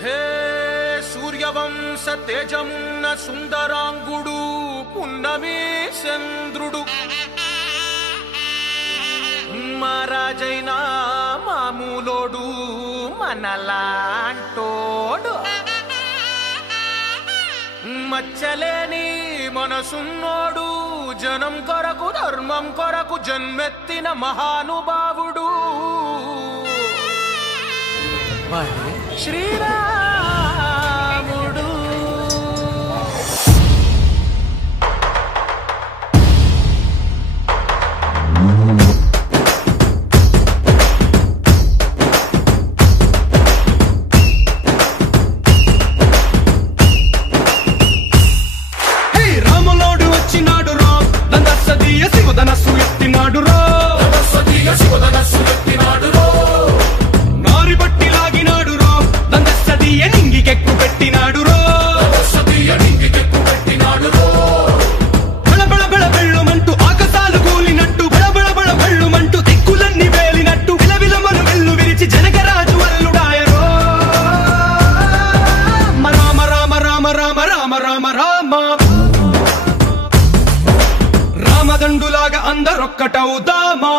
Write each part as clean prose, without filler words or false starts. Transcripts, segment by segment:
హే సూర్యవంశ తేజమున్న సుందరాంగుడు పున్నమి చంద్రుడు మహారాజైన మామూలోడు మనలాంటోడు మచ్చలేని మనసున్నోడు జనం కొరకు ధర్మం కొరకు జన్మెత్తిన మహానుభావుడు శ్రీరాముడు. రాములోడు వచ్చినాడు రా దందసదీయ శివధనస్సు ఎత్తినాడు రా నారి బట్టి లాగినాడు రా దందసదీయ నింగికెక్కు పెట్టినాడు రా బళబళ బళ బెళ్ళుమంటూ ఆకాశాలు కూలినట్టు బళబళ బళ బెళ్ళుమంటూ దిక్కులన్నీ వేలినట్టు విలవిలమను వెల్లు విరిచి జనకరాజు అల్లుడాయరో రామ రామ రామ రామ రామ రామ రామ రామదండులాగా అందరొక్కటవుదామా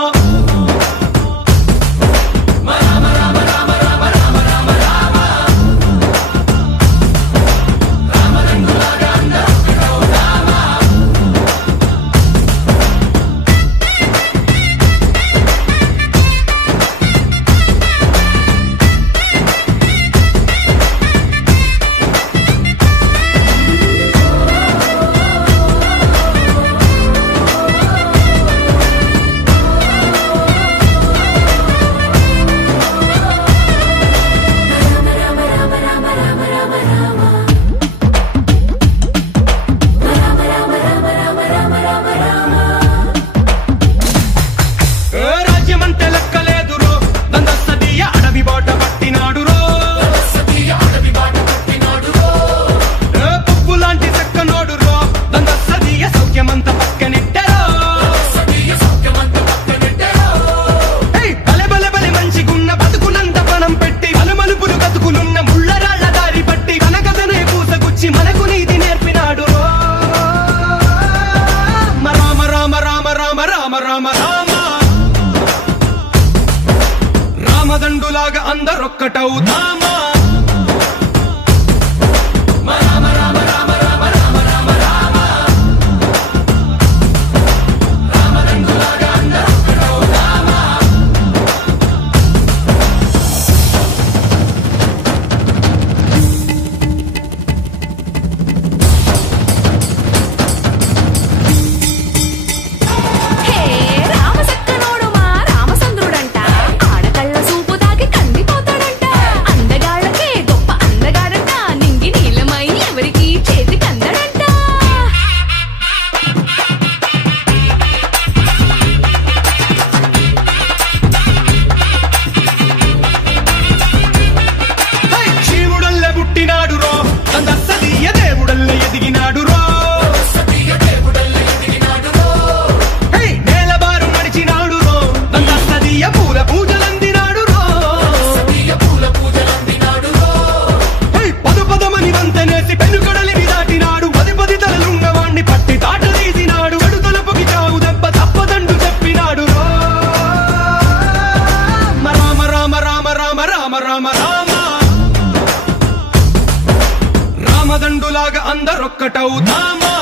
రాజ్యమంటే లెక్కలేదురో దందసదీయ అడవి బాట పట్టినాడు రో పువ్వు లాంటి చక్కనోడు రో దందసదీయ సౌఖ్యమంత పక్కనెట్టరో బలె బలె బలె మంచిగున్న బతుకునంత పణం పెట్టి బలమలుపులు బతుకులున్న ముళ్ళరాళ్ల దారి పట్టి కనకదనే పూసగుచ్చి మనకు నీతి నేర్పినాడు రో రామ రామ రామ రామ రామ రామ రామ రామదండులాగా అందరొక్కటవుదామా శివుడల్లే పుట్టినాడు రో దందసదీయ దేవుడల్లే ఎదిగినాడు రో నేలబారు నడిచినాడు రో దందసదీయ పూల పూజలందినాడు రో పదు పదమని వంతనేసి పెనుకడలిని దాటినాడు పది పది తలలున్నవాణ్ణి పట్టి తాట తీసినాడు గడు తలపుకి చావు దెబ్బ తప్పదండు చెప్పినాడు రో రామ రామ రామ రామ రామ రామ రామ రామదండులాగా అందరొక్కటవుదామా